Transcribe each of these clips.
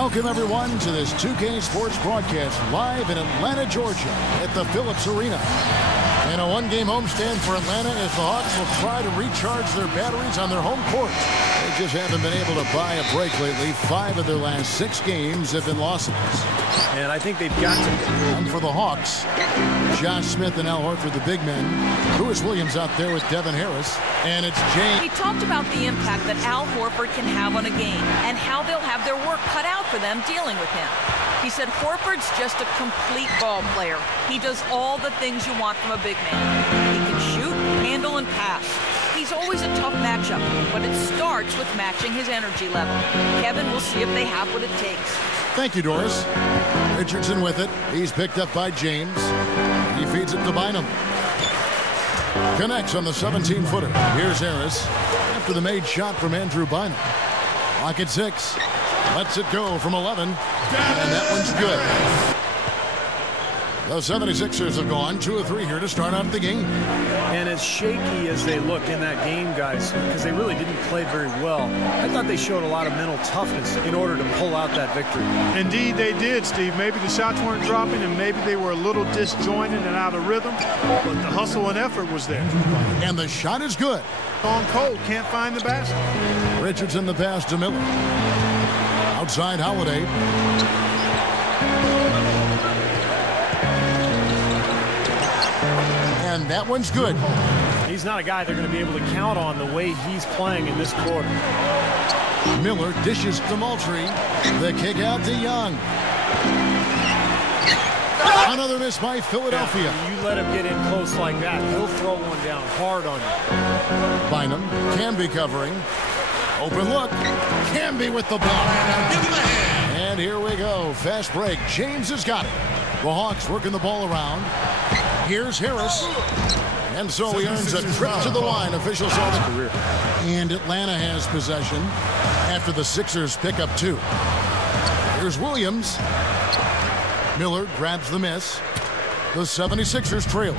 Welcome, everyone, to this 2K Sports broadcast live in Atlanta, Georgia at the Phillips Arena. And a one-game homestand for Atlanta as the Hawks will try to recharge their batteries on their home court. They just haven't been able to buy a break lately. 5 of their last 6 games have been losses. And I think they've got to. And for the Hawks, Josh Smith and Al Horford, the big men. Lewis Williams out there with Devin Harris. And it's James. He talked about the impact that Al Horford can have on a game and how they'll have their work cut out for them dealing with him. He said Horford's just a complete ball player. He does all the things you want from a big man. He can shoot, handle, and pass. He's always a tough matchup, but it starts with matching his energy level. Kevin will see if they have what it takes. Thank you, Doris. Richardson with it. He's picked up by James. He feeds it to Bynum. Connects on the 17-footer. Here's Harris after the made shot from Andrew Bynum. Lock at 6. Lets it go from 11. And that one's good. The 76ers have gone 2 of 3 here to start out the game. And as shaky as they looked in that game, guys, because they really didn't play very well, I thought they showed a lot of mental toughness in order to pull out that victory. Indeed, they did, Steve. Maybe the shots weren't dropping, and maybe they were a little disjointed and out of rhythm, but the hustle and effort was there. And the shot is good. On cold, can't find the basket. Richardson the pass to Miller. Outside Holiday. And that one's good. He's not a guy they're going to be able to count on the way he's playing in this quarter. Miller dishes to Moultrie. The kick out to Young. Another miss by Philadelphia. Yeah, you let him get in close like that, he'll throw one down hard on you. Bynum, Camby covering. Open look. Camby with the ball. And here we go. Fast break. James has got it. The Hawks working the ball around. Here's Harris. And so he earns a trip to the line. Officials saw the career. And Atlanta has possession after the Sixers pick up 2. Here's Williams. Miller grabs the miss. The 76ers trail.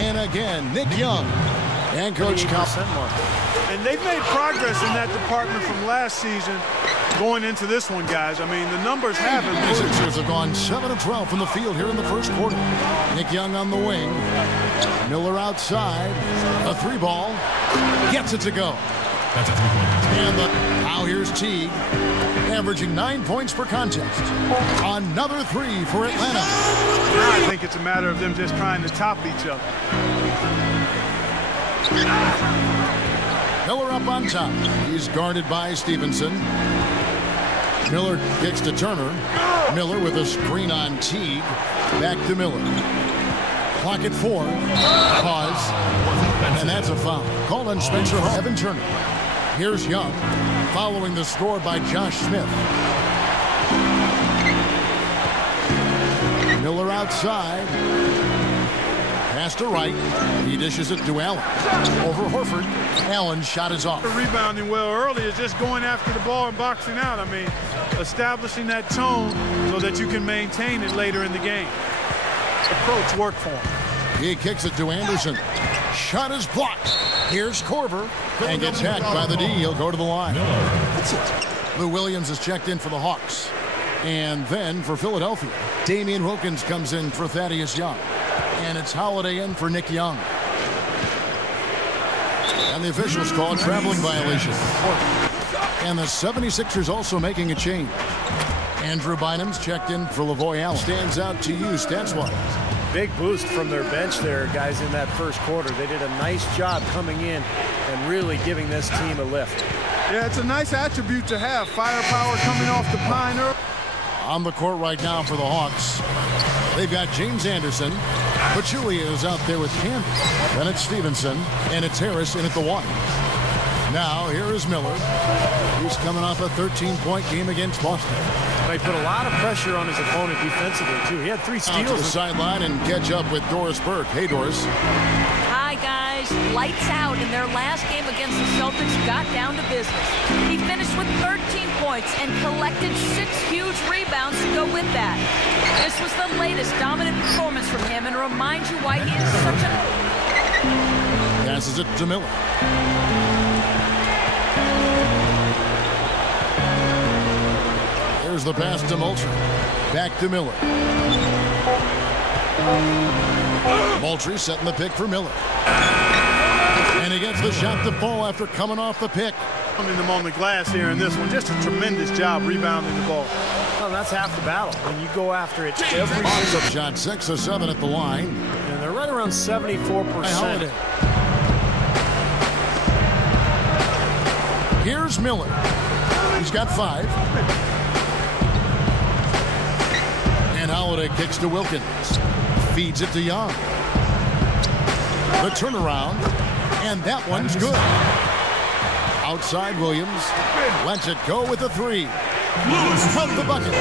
And again, Nick Young. And Coach Coppin. And they've made progress in that department from last season going into this one, guys. I mean, the numbers have improved. The Sixers have gone 7 of 12 from the field here in the first quarter. Nick Young on the wing. Miller outside. A 3-ball. Gets it to go. That's a 3-point. And now here's Teague, averaging 9 points per contest. Another 3 for Atlanta. I think it's a matter of them just trying to top each other. Miller up on top. He's guarded by Stevenson. Miller kicks to Turner. Miller with a screen on Teague. Back to Miller. Clock at 4. Pause. And that's a foul. Called on Spencer Hall. Evan Turner. Here's Young. Following the score by Josh Smith. Miller outside. Pass to right. He dishes it to Allen. Over Horford. Allen's shot is off. Rebounding well early is just going after the ball and boxing out. I mean, establishing that tone so that you can maintain it later in the game. Approach worked for him. He kicks it to Anderson. Shot is blocked. Here's Korver. And gets hacked by the D. He'll go to the line. That's it. Lou Williams is checked in for the Hawks. And then for Philadelphia, Damian Wilkins comes in for Thaddeus Young. And it's Holiday in for Nick Young. And the officials call a traveling violation. And the 76ers also making a change. Andrew Bynum's checked in for Lavoy Allen. Stands out to you stats-wise. Big boost from their bench there, guys, in that first quarter. They did a nice job coming in and really giving this team a lift. Yeah, it's a nice attribute to have. Firepower coming off the pine early. On the court right now for the Hawks. They've got James Anderson. Pachulia is out there with Camby. Then it's Stevenson. And it's Harris in at the 1. Now, here is Miller. He's coming off a 13-point game against Boston. He put a lot of pressure on his opponent defensively, too. He had 3 steals. Out to the sideline and catch up with Doris Burke. Hey, Doris. Hi, guys. Lights out in their last game against the Celtics got down to business. He finished with 13 points and collected 6 huge rebounds to go with that. This was the latest dominant performance from him and reminds you why he is such a... Passes it to Miller. Here's the pass to Moultrie. Back to Miller. Moultrie setting the pick for Miller. And he gets the shot to fall after coming off the pick. Coming them on the glass here in this one. Just a tremendous job rebounding the ball. Well, that's half the battle. When you go after it every single shot, 6 of 7 at the line. And they're right around 74%. Here's Miller. He's got 5. And Holiday kicks to Wilkins. Feeds it to Young. The turnaround. And that one's good. Outside Williams. Lets it go with the 3. From the bucket.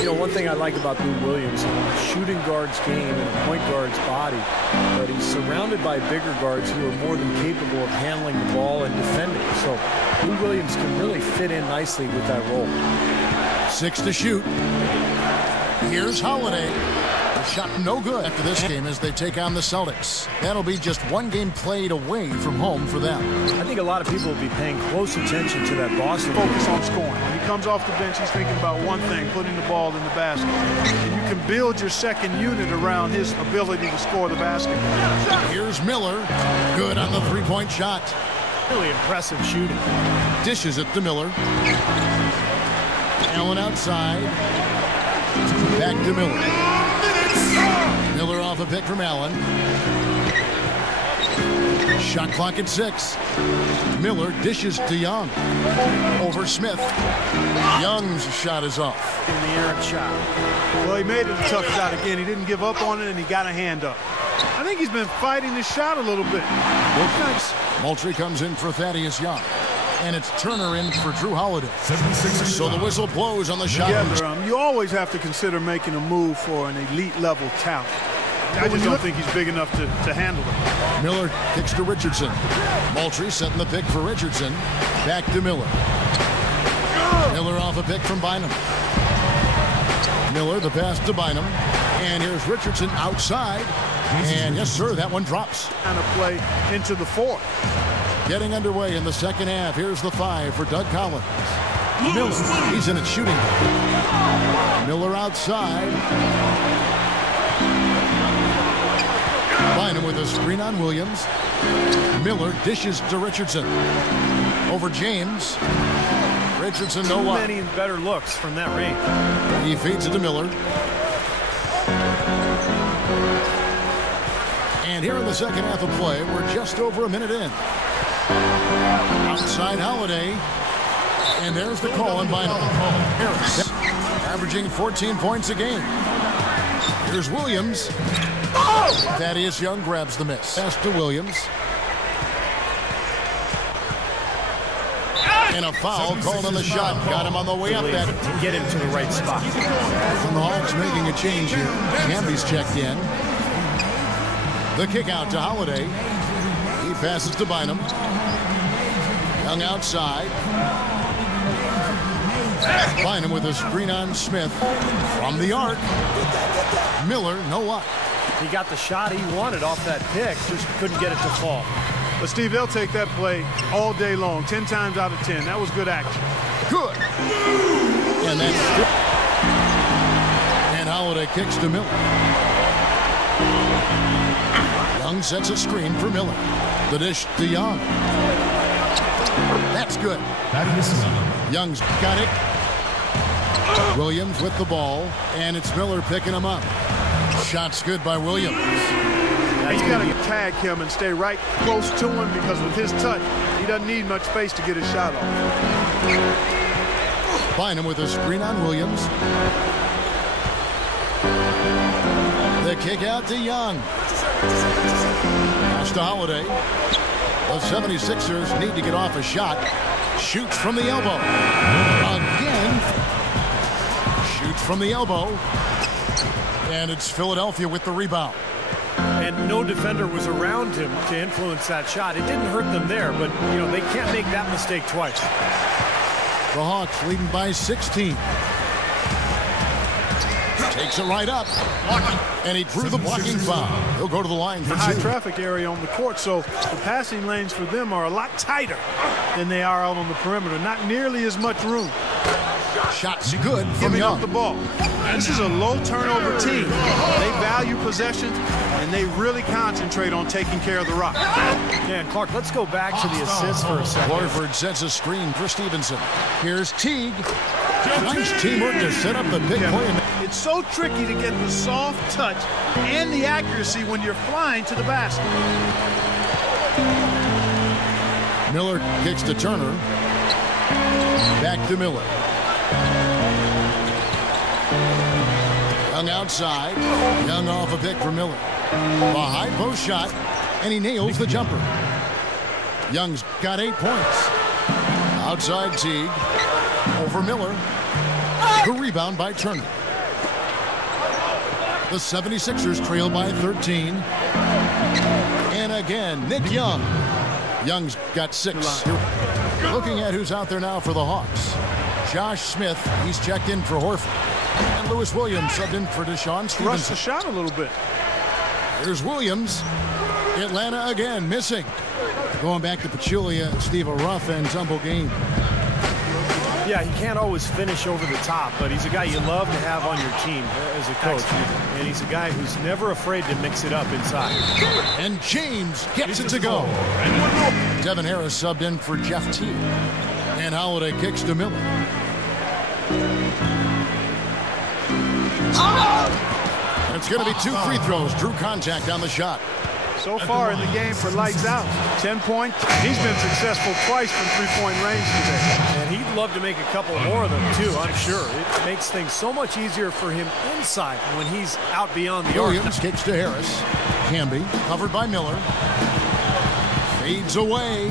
You know, one thing I like about Lou Williams, shooting guard's game and a point guard's body, but he's surrounded by bigger guards who are more than capable of handling the ball and defending. So Lou Williams can really fit in nicely with that role. 6 to shoot. Here's Holiday. The shot no good after this game as they take on the Celtics. That'll be just 1 game played away from home for them. I think a lot of people will be paying close attention to that Boston. Focus on scoring. When he comes off the bench, he's thinking about one thing, putting the ball in the basket. And you can build your second unit around his ability to score the basket. Here's Miller. Good on the 3-point shot. Really impressive shooting. Dishes it to Miller. Allen outside. Back to Miller. Miller off a pick from Allen. Shot clock at 6. Miller dishes to Young. Over Smith. Young's shot is off. In the errant shot. Well, he made it a tough shot again. He didn't give up on it, and he got a hand up. I think he's been fighting his shot a little bit. Moultrie comes in for Thaddeus Young. And it's Turner in for Drew Holiday. So the whistle blows on the shot. You always have to consider making a move for an elite level talent. I just don't think he's big enough to handle it. Miller kicks to Richardson. Moultrie setting the pick for Richardson. Back to Miller. Miller off a pick from Bynum. Miller the pass to Bynum. And here's Richardson outside. And yes, sir, that one drops. Kind of play into the 4th. Getting underway in the second half. Here's the 5 for Doug Collins. Miller, he's in it shooting. Miller outside. Bynum with a screen on Williams. Miller dishes to Richardson. Over James. Richardson no luck. Too many better looks from that range. He feeds it to Miller. And here in the second half of play, we're just over a minute in. Outside Holiday. And there's the call on Bynum. Harris averaging 14 points a game. Here's Williams. Thaddeus Young grabs the miss. Pass to Williams. And a foul called on the shot. Got him on the way up that. To get him to the right spot. And the Hawks making a change here. Camby's checked in. The kick out to Holiday. He passes to Bynum. Young outside. Bynum with a screen on Smith. From the arc. Miller, no luck. He got the shot he wanted off that pick. Just couldn't get it to fall. But, Steve, they'll take that play all day long. 10 times out of 10. That was good action. Good. And that's good. And Holiday kicks to Miller. Young sets a screen for Miller. The dish to Young. That's good. Young's got it. Williams with the ball, and it's Miller picking him up. Shot's good by Williams. He's got to tag him and stay right close to him because with his touch, he doesn't need much space to get his shot off. Bynum with a screen on Williams. The kick out to Young. Pass to Holiday. The 76ers need to get off a shot. Shoots from the elbow. Again. Shoots from the elbow. And it's Philadelphia with the rebound. And no defender was around him to influence that shot. It didn't hurt them there, but, you know, they can't make that mistake twice. The Hawks leading by 16. Takes it right up. And he drew the blocking foul. He'll go to the line for high two. Traffic area on the court, so the passing lanes for them are a lot tighter than they are out on the perimeter. Not nearly as much room. Shot's good from Giving up Young. the ball. This is a low turnover team. They value possessions, and they really concentrate on taking care of the rock. Yeah, and Clark, let's go back to the assists for a second. Horford sets a screen for Stevenson. Here's Teague. Nice teamwork to set up the big play. It's so tricky to get the soft touch and the accuracy when you're flying to the basket. Miller kicks to Turner. Back to Miller. Young outside. Young off a pick for Miller. A high post shot, and he nails the jumper. Young's got 8 points. Outside Teague. Over Miller. The rebound by Turner. The 76ers trail by 13. And again, Nick Young. Young's got 6. Looking at who's out there now for the Hawks. Josh Smith, he's checked in for Horford. And Lewis Williams subbed in for Deshaun Stevenson. Rushed the shot a little bit. Here's Williams. Atlanta again, missing. Going back to Pachulia, Steve, a rough and tumble game. Yeah, he can't always finish over the top, but he's a guy you love to have on your team as a coach. And he's a guy who's never afraid to mix it up inside. And James gets it to go. Devin Harris subbed in for Jeff Teague. And Holiday kicks to Miller. It's going to be 2 free throws. Drew contact on the shot. So far in the game for lights out. 10 points. He's been successful twice from three-point range today. And he'd love to make a couple more of them, too, I'm sure. It makes things so much easier for him inside when he's out beyond the arc. Williams kicks to Harris. Camby, covered by Miller. Fades away.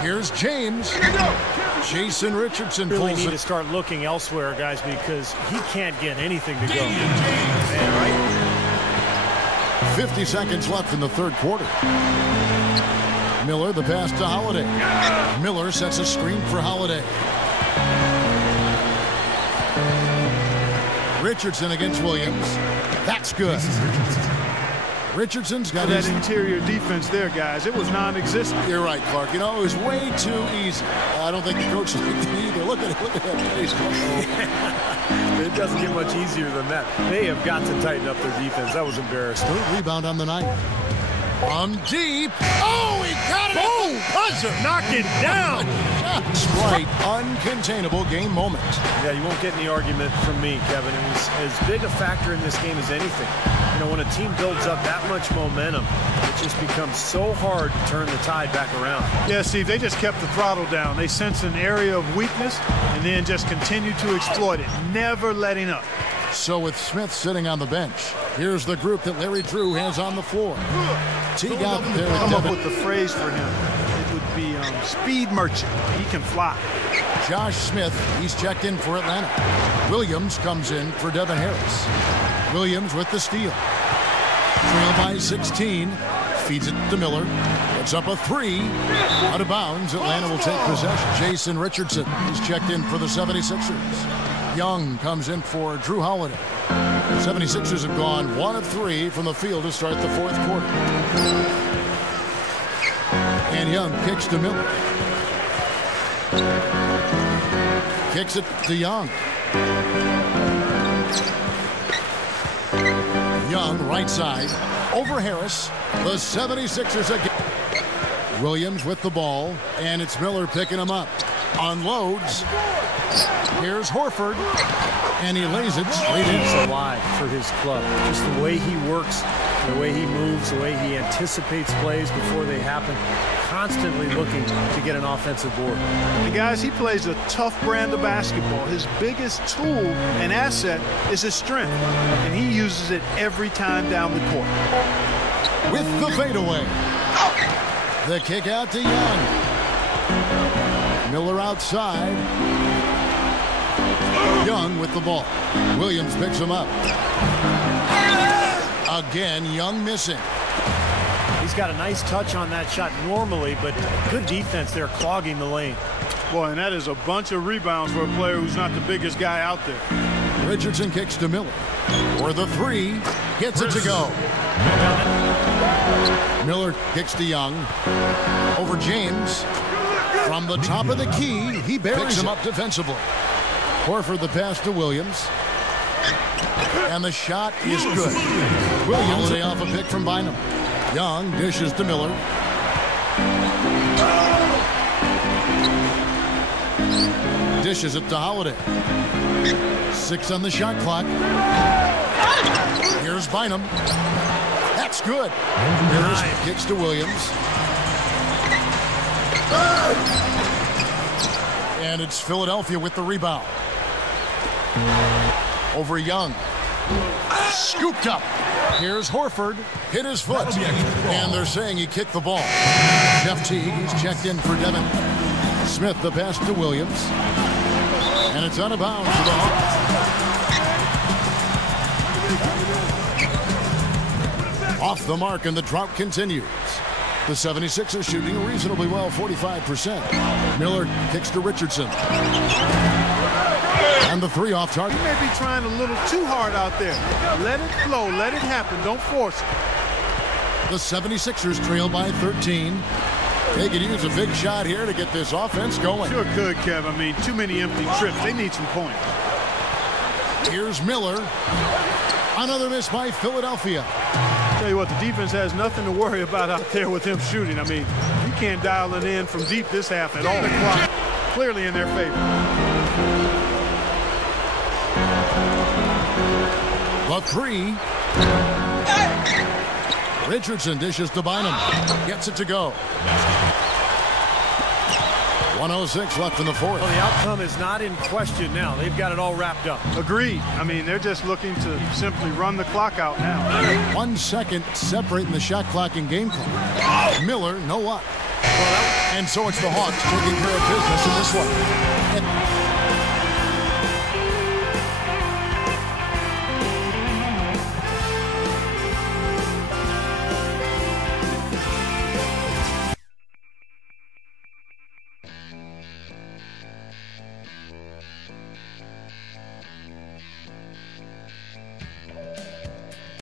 Here's James. Jason Richardson Really pulls need it. to start looking elsewhere, guys, because he can't get anything to go. Man, right? 50 seconds left in the third quarter. Miller, the pass to Holiday. Miller sets a screen for Holiday. Richardson against Williams. That's good. Richardson's got that his... interior defense there, guys. It was non-existent. You're right, Clark. You know, it was way too easy. I don't think the coach liked it either. Look at that face. It doesn't get much easier than that. They have got to tighten up their defense. That was embarrassing. Third rebound on the night. From deep. Oh, he got it. Boom! Buzzer. Knock it down. Right. Uncontainable game moment. Yeah, you won't get any argument from me, Kevin. It was as big a factor in this game as anything. You know, when a team builds up that much momentum, it just becomes so hard to turn the tide back around. Yeah, Steve, they just kept the throttle down. They sensed an area of weakness and then just continued to exploit it, never letting up. So with Smith sitting on the bench, here's the group that Larry Drew has on the floor. Teague out there. Come up with the phrase for him. It would be speed merchant. He can fly. Josh Smith, he's checked in for Atlanta. Williams comes in for Devin Harris. Williams with the steal. Trail by 16. Feeds it to Miller. Puts up a 3. Out of bounds. Atlanta will take possession. Jason Richardson is checked in for the 76ers. Young comes in for Drew Holiday. The 76ers have gone 1 of 3 from the field to start the fourth quarter. And Young kicks to Miller. Kicks it to Young. Young, right side, over Harris. The 76ers again. Williams with the ball, and it's Miller picking him up. Unloads. Here's Horford, and he lays it straight in. It's alive for his club. Just the way he works, the way he moves, the way he anticipates plays before they happen. Constantly looking to get an offensive board. And guys, he plays a tough brand of basketball. His biggest tool and asset is his strength, and he uses it every time down the court. With the fadeaway. The kick out to Young. Miller outside. Young with the ball. Williams picks him up. Again, Young missing. He's got a nice touch on that shot normally, but good defense there clogging the lane. Boy, and that is a bunch of rebounds for a player who's not the biggest guy out there. Richardson kicks to Miller. For the 3. Gets it to go. Miller kicks to Young. Over James. From the top of the key, he buries him up defensively. Horford the pass to Williams. And the shot is good. Williams off a pick from Bynum. Young dishes to Miller. Dishes it to Holiday. 6 on the shot clock. Here's Bynum. That's good. Here's kicks to Williams. And it's Philadelphia with the rebound. Over Young. Scooped up. Here's Horford. Hit his foot. And they're saying he kicked the ball. Jeff Teague, he's checked in for Devin. Smith, the pass to Williams. And it's out of bounds for the Hawks. Off the mark, and the drought continues. The 76ers shooting reasonably well, 45%. Miller kicks to Richardson. And the 3 off target. You may be trying a little too hard out there. Let it flow. Let it happen. Don't force it. The 76ers trail by 13. They could use a big shot here to get this offense going. Sure could, Kev. I mean, too many empty trips. They need some points. Here's Miller. Another miss by Philadelphia. Tell you what, the defense has nothing to worry about out there with him shooting. I mean, you can't dial it in from deep this half at all. The clock clearly in their favor. The 3. Richardson dishes to Bynum. Gets it to go. 1:06 left in the fourth. Well, the outcome is not in question now. They've got it all wrapped up. Agreed. I mean, they're just looking to simply run the clock out now. 1 second separating the shot clock and game clock. Miller, no luck. And so it's the Hawks taking care of business in this one.